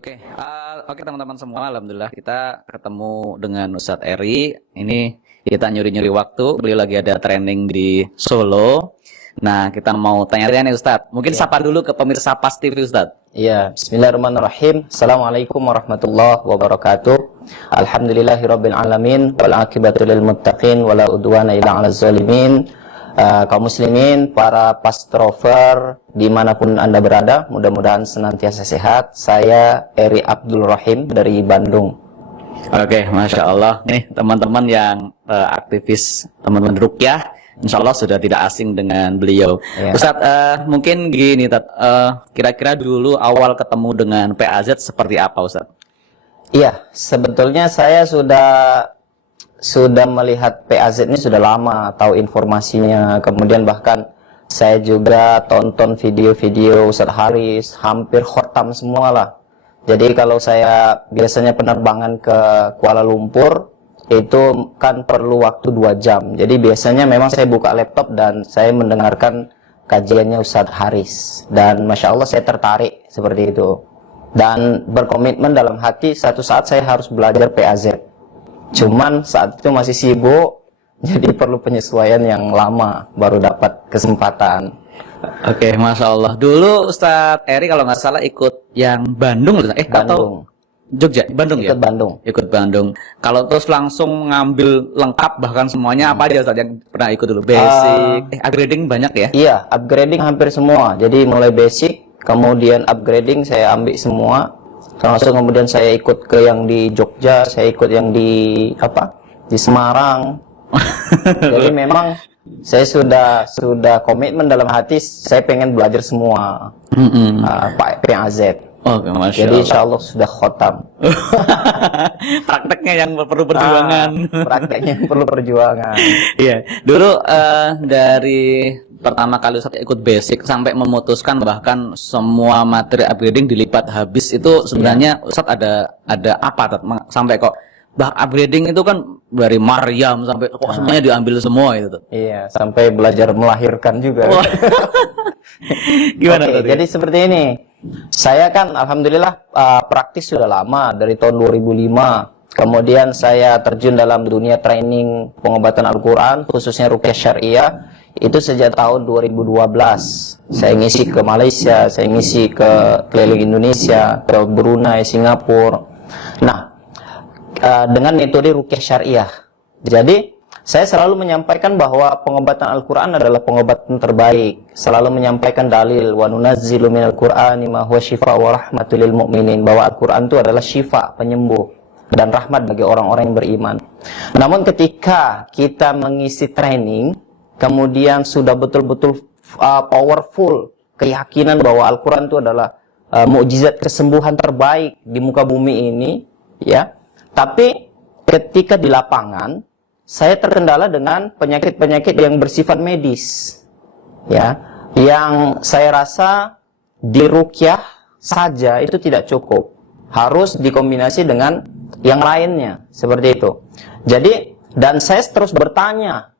Oke teman-teman semua, alhamdulillah kita ketemu dengan Ustadz Eri. Ini kita nyuri-nyuri waktu, beliau lagi ada training di Solo. Nah, kita mau tanya-tanya nih Ustadz. Mungkin sapa dulu ke pemirsa PAS TV Ustadz. Iya, bismillahirrahmanirrahim. Assalamualaikum warahmatullahi wabarakatuh. Alhamdulillahirabbil alamin wal aqibatu lil muttaqin wala udwana illa 'alal zalimin. Kaum muslimin, para pastrover dimanapun Anda berada, mudah-mudahan senantiasa sehat. Saya Eri Abdul Rahim dari Bandung. Oke, Masya Allah. Nih teman-teman yang aktivis teman-teman Ruqyah, insya Allah sudah tidak asing dengan beliau. Ya. Ustadz, mungkin gini, kira-kira dulu awal ketemu dengan PAZ seperti apa Ustadz? Iya, sebetulnya saya sudah melihat PAZ ini sudah lama, tahu informasinya. Kemudian bahkan saya juga tonton video-video Ustadz Haris, hampir khotam semua lah. Jadi kalau saya biasanya penerbangan ke Kuala Lumpur, itu kan perlu waktu 2 jam. Jadi biasanya memang saya buka laptop dan saya mendengarkan kajiannya Ustadz Haris. Dan Masya Allah saya tertarik seperti itu. Dan berkomitmen dalam hati, satu saat saya harus belajar PAZ. Cuman saat itu masih sibuk, jadi perlu penyesuaian yang lama, baru dapat kesempatan. Oke, Masya Allah. Dulu Ustadz Eri kalau nggak salah ikut yang Bandung, atau Bandung. Jogja, Bandung ya? Ikut Bandung. Ikut Bandung. Kalau terus langsung ngambil lengkap, bahkan semuanya apa aja Ustadz yang pernah ikut dulu? Basic, upgrading banyak ya? Iya, upgrading hampir semua. Jadi mulai basic, kemudian upgrading saya ambil semua. Langsung kemudian saya ikut ke yang di Jogja, saya ikut yang di Semarang. Jadi memang saya sudah komitmen dalam hati, saya pengen belajar semua PAZ. Oh, Masya Jadi Allah. insya Allah sudah khotam. Prakteknya yang perlu perjuangan. Prakteknya yang perlu perjuangan. Iya, dulu dari pertama kali Ustadz ikut basic sampai memutuskan bahkan semua materi upgrading dilipat habis itu sebenarnya Ustadz ada apa sampai kok upgrading itu kan dari Maryam sampai kok semuanya diambil semua itu tuh. Iya, sampai belajar melahirkan juga. Gimana Oke, tadi? jadi seperti ini. Saya kan alhamdulillah praktis sudah lama, dari tahun 2005. Kemudian saya terjun dalam dunia training pengobatan Al-Quran, khususnya Ruqyah Syariah, itu sejak tahun 2012. Saya ngisi ke Malaysia, saya ngisi ke keliling Indonesia, ke Brunei, Singapura. Nah, dengan metode Ruqyah Syariah. Jadi saya selalu menyampaikan bahwa pengobatan Al-Quran adalah pengobatan terbaik. Selalu menyampaikan dalil wa nunazzilu minal Qur'ani ma huwa syifa wa rahmatul lil mu'minin, bahwa Al-Quran itu adalah syifa, penyembuh dan rahmat bagi orang-orang yang beriman. Namun ketika kita mengisi training, kemudian sudah betul-betul powerful keyakinan bahwa Al-Quran itu adalah mukjizat kesembuhan terbaik di muka bumi ini, ya. Tapi ketika di lapangan saya terkendala dengan penyakit-penyakit yang bersifat medis, ya, yang saya rasa di ruqyah saja itu tidak cukup, harus dikombinasi dengan yang lainnya, seperti itu. Jadi, dan saya terus bertanya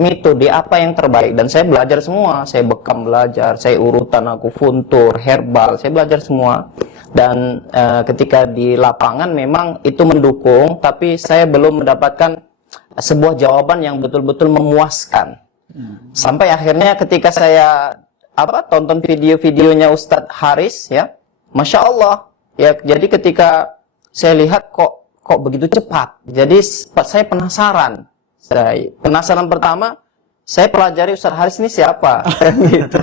metode apa yang terbaik, dan saya belajar semua, saya bekam belajar, saya urutan aku funtur, herbal, saya belajar semua. Dan ketika di lapangan memang itu mendukung, tapi saya belum mendapatkan sebuah jawaban yang betul-betul memuaskan. Sampai akhirnya ketika saya tonton video-videonya Ustadz Haris, ya, Masya Allah, ya, jadi ketika saya lihat kok begitu cepat, jadi saya penasaran. Penasaran pertama, saya pelajari Ustadz Haris ini siapa, gitu.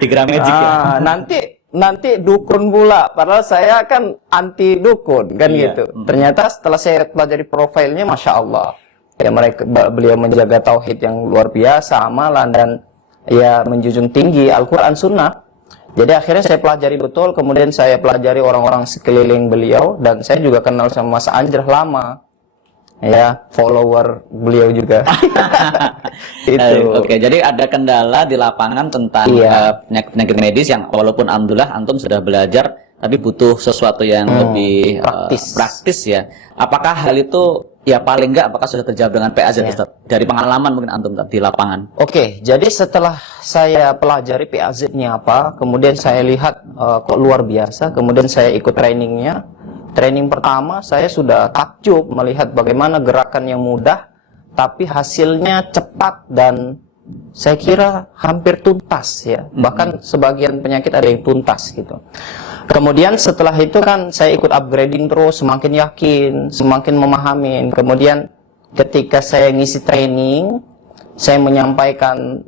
Di Gramedik ya. Nanti dukun pula, padahal saya kan anti dukun, kan Iya. gitu. Ternyata setelah saya pelajari profilnya, Masya Allah, ya, beliau menjaga tauhid yang luar biasa, amalan, dan ya menjunjung tinggi Al-Quran Sunnah. Jadi akhirnya saya pelajari betul, kemudian saya pelajari orang-orang sekeliling beliau, dan saya juga kenal sama Mas Anjrah lama, ya, follower beliau juga. Itu. Oke, jadi ada kendala di lapangan tentang penyakit medis yang walaupun alhamdulillah antum sudah belajar tapi butuh sesuatu yang lebih praktis ya. Apakah hal itu ya paling enggak apakah sudah terjawab dengan PAZ Ustaz? Dari pengalaman mungkin antum di lapangan. Oke, jadi setelah saya pelajari PAZ-nya apa, kemudian saya lihat kok luar biasa, kemudian saya ikut trainingnya. Training pertama saya sudah takjub melihat bagaimana gerakan yang mudah, tapi hasilnya cepat dan saya kira hampir tuntas ya. Bahkan sebagian penyakit ada yang tuntas gitu. Kemudian setelah itu kan saya ikut upgrading terus, semakin yakin, semakin memahami. Kemudian ketika saya ngisi training, saya menyampaikan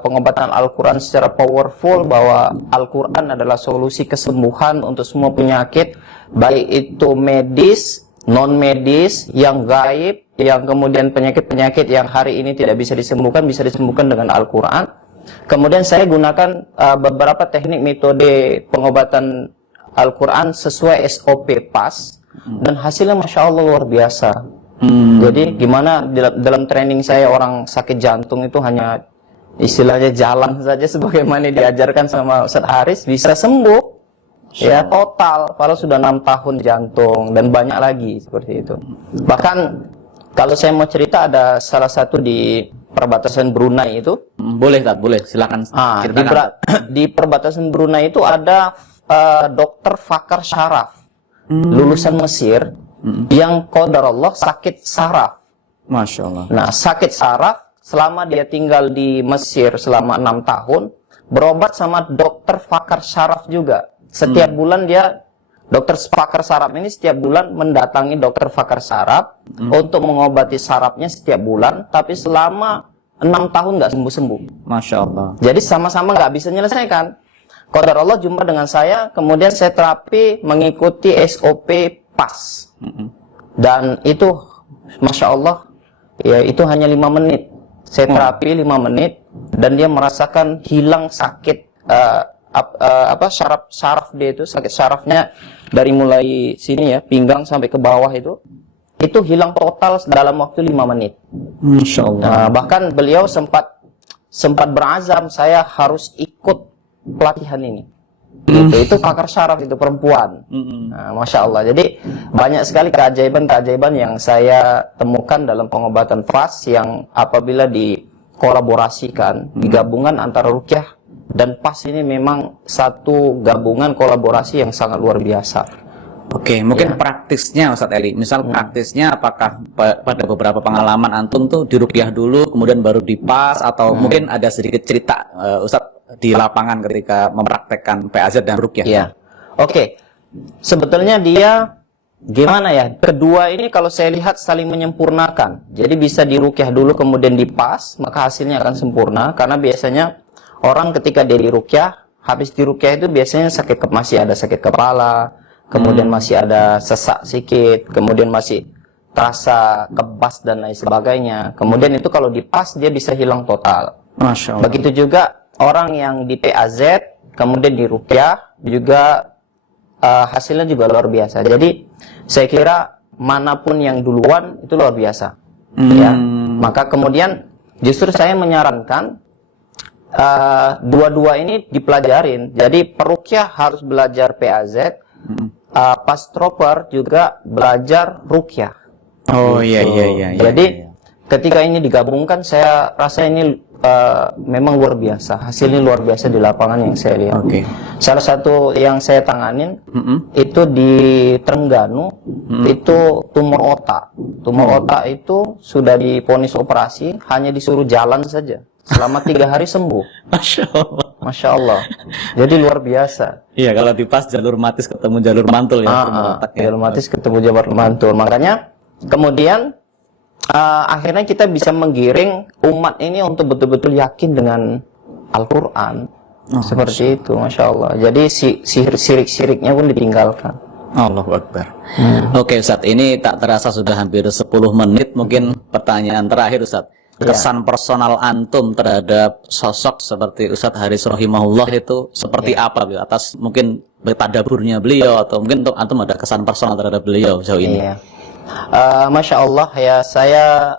pengobatan Al-Quran secara powerful, bahwa Al-Quran adalah solusi kesembuhan untuk semua penyakit, baik itu medis, non-medis, yang gaib, yang kemudian penyakit-penyakit yang hari ini tidak bisa disembuhkan dengan Al-Quran. Kemudian saya gunakan beberapa teknik metode pengobatan Al-Quran sesuai SOP PAS, dan hasilnya Masya Allah luar biasa. Jadi gimana dalam training saya orang sakit jantung itu hanya istilahnya jalan saja sebagaimana diajarkan sama Ustaz Haris, bisa sembuh ya total, padahal sudah 6 tahun jantung dan banyak lagi seperti itu. Bahkan kalau saya mau cerita, ada salah satu di perbatasan Brunei itu. Boleh tak? Boleh, silakan. Di perbatasan Brunei itu ada dokter Fakar Syaraf, lulusan Mesir, yang qadar Allah sakit saraf. Masya Allah. Nah, sakit saraf, selama dia tinggal di Mesir selama 6 tahun, berobat sama dokter Fakar Syaraf juga. Setiap bulan dia, dokter Fakar Syaraf ini setiap bulan mendatangi dokter Fakar Syaraf untuk mengobati sarafnya setiap bulan, tapi selama 6 tahun nggak sembuh-sembuh. Masya Allah. Jadi sama-sama nggak bisa menyelesaikan. Qadar Allah jumpa dengan saya, kemudian saya terapi mengikuti SOP PAS. Dan itu Masya Allah, ya itu hanya 5 menit. Saya terapi 5 menit, dan dia merasakan hilang sakit syaraf dia itu, sakit syarafnya dari mulai sini ya, pinggang sampai ke bawah itu hilang total dalam waktu 5 menit. Masya Allah. Nah, bahkan beliau sempat berazam saya harus ikut pelatihan ini. Itu pakar syaraf, itu perempuan. Nah, Masya Allah. Jadi banyak sekali keajaiban-keajaiban yang saya temukan dalam pengobatan PAS, yang apabila dikolaborasikan, digabungan antara rukyah dan PAS, ini memang satu gabungan kolaborasi yang sangat luar biasa. Oke, mungkin praktisnya Ustadz Eli. Misal praktisnya apakah pada beberapa pengalaman antum tuh dirukyah dulu, kemudian baru di PAS, atau mungkin ada sedikit cerita Ustadz di lapangan ketika mempraktekkan PAZ dan rukyah? Iya. Oke. Sebetulnya dia gimana ya? Kedua ini kalau saya lihat saling menyempurnakan. Jadi bisa dirukyah dulu kemudian di PAS, maka hasilnya akan sempurna. Karena biasanya orang ketika dia dirukyah, habis dirukyah itu biasanya masih ada sakit kepala, kemudian masih ada sesak sedikit, kemudian masih terasa kebas dan lain sebagainya. Kemudian itu kalau di PAS dia bisa hilang total. Masya Allah. Begitu juga orang yang di PAZ kemudian di rukyah juga hasilnya juga luar biasa. Jadi saya kira manapun yang duluan itu luar biasa. Ya. Maka kemudian justru saya menyarankan dua-dua ini dipelajarin. Jadi perukyah harus belajar PAZ, pas troper juga belajar rukyah. Oh iya. Jadi ketika ini digabungkan, saya rasa ini memang luar biasa. Hasilnya luar biasa di lapangan yang saya lihat. Oke. Salah satu yang saya tanganin itu di Terengganu, itu tumor otak. Tumor otak itu sudah divonis operasi, hanya disuruh jalan saja. Selama 3 hari sembuh. Masya Allah. Masya Allah. Jadi luar biasa. Iya, kalau di PAS jalur matis ketemu jalur mantul ya. Jalur matis ketemu jalur mantul. Makanya kemudian akhirnya kita bisa menggiring umat ini untuk betul-betul yakin dengan Al-Quran. Seperti itu, Masya Allah. Jadi sirik-siriknya pun ditinggalkan. Allahu Akbar. Oke Ustadz, ini tak terasa sudah hampir 10 menit. Mungkin pertanyaan terakhir Ustadz. Kesan personal antum terhadap sosok seperti Ustadz Haris Rahimahullah itu seperti apa beliau? Atas mungkin bertadaburnya beliau, atau mungkin untuk antum ada kesan personal terhadap beliau sejauh ini? Masya Allah ya, saya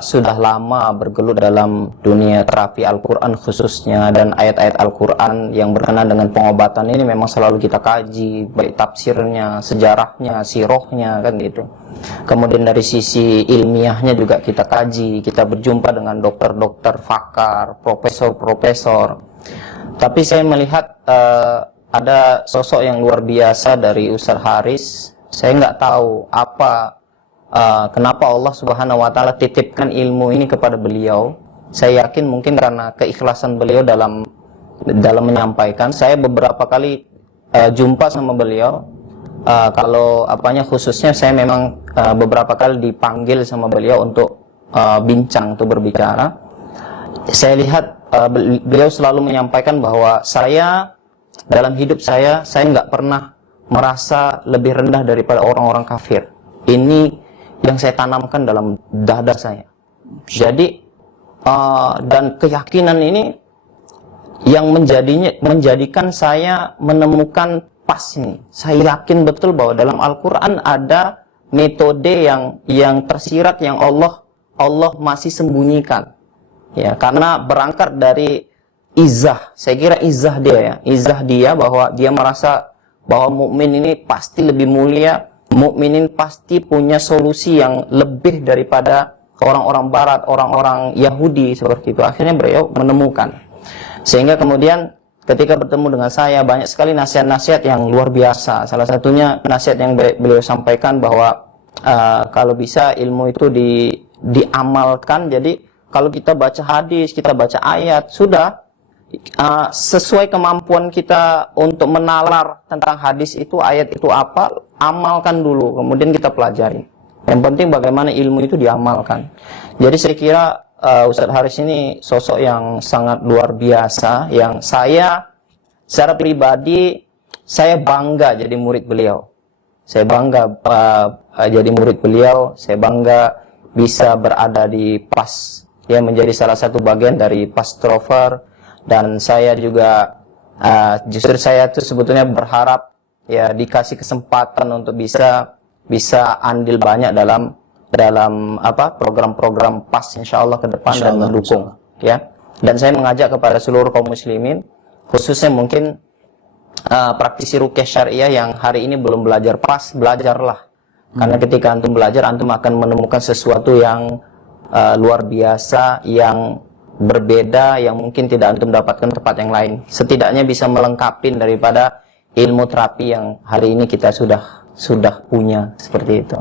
sudah lama bergelut dalam dunia terapi Al-Quran khususnya, dan ayat-ayat Al-Quran yang berkenaan dengan pengobatan ini memang selalu kita kaji, baik tafsirnya, sejarahnya, sirohnya, kan gitu. Kemudian dari sisi ilmiahnya juga kita kaji, kita berjumpa dengan dokter-dokter pakar, profesor-profesor. Tapi saya melihat ada sosok yang luar biasa dari Ustadz Haris. Saya nggak tahu kenapa Allah Subhanahu wa Ta'ala titipkan ilmu ini kepada beliau. Saya yakin mungkin karena keikhlasan beliau dalam menyampaikan. Saya beberapa kali jumpa sama beliau. Kalau khususnya saya memang beberapa kali dipanggil sama beliau untuk bincang, untuk berbicara. Saya lihat beliau selalu menyampaikan bahwa saya dalam hidup saya nggak pernah merasa lebih rendah daripada orang-orang kafir. Ini yang saya tanamkan dalam dada saya. Jadi dan keyakinan ini yang menjadikan saya menemukan pas ini. Saya yakin betul bahwa dalam Al-Quran ada metode yang tersirat yang Allah masih sembunyikan. Ya, karena berangkat dari izah. Saya kira izah dia ya. Izah dia bahwa dia merasa bahwa mukmin ini pasti lebih mulia, mukminin pasti punya solusi yang lebih daripada orang-orang barat, orang-orang Yahudi seperti itu. Akhirnya beliau menemukan. Sehingga kemudian ketika bertemu dengan saya, banyak sekali nasihat-nasihat yang luar biasa. Salah satunya nasihat yang beliau sampaikan bahwa kalau bisa ilmu itu diamalkan. Jadi kalau kita baca hadis, kita baca ayat, sudah sesuai kemampuan kita untuk menalar tentang hadis itu, ayat itu apa, amalkan dulu, kemudian kita pelajari. Yang penting bagaimana ilmu itu diamalkan. Jadi saya kira Ustadz Haris ini sosok yang sangat luar biasa, yang saya secara pribadi saya bangga jadi murid beliau. Saya bangga jadi murid beliau, saya bangga bisa berada di PAS, ya, menjadi salah satu bagian dari PAS Trover. Dan saya juga justru saya tuh sebetulnya berharap ya dikasih kesempatan untuk bisa andil banyak dalam program-program PAS insyaallah ke depan dan mendukung, ya. Dan saya mengajak kepada seluruh kaum muslimin, khususnya mungkin praktisi ruqyah syariah yang hari ini belum belajar PAS, belajarlah. Karena ketika antum belajar, antum akan menemukan sesuatu yang luar biasa, yang berbeda, yang mungkin tidak antum dapatkan tempat yang lain. Setidaknya bisa melengkapi daripada ilmu terapi yang hari ini kita sudah punya, seperti itu.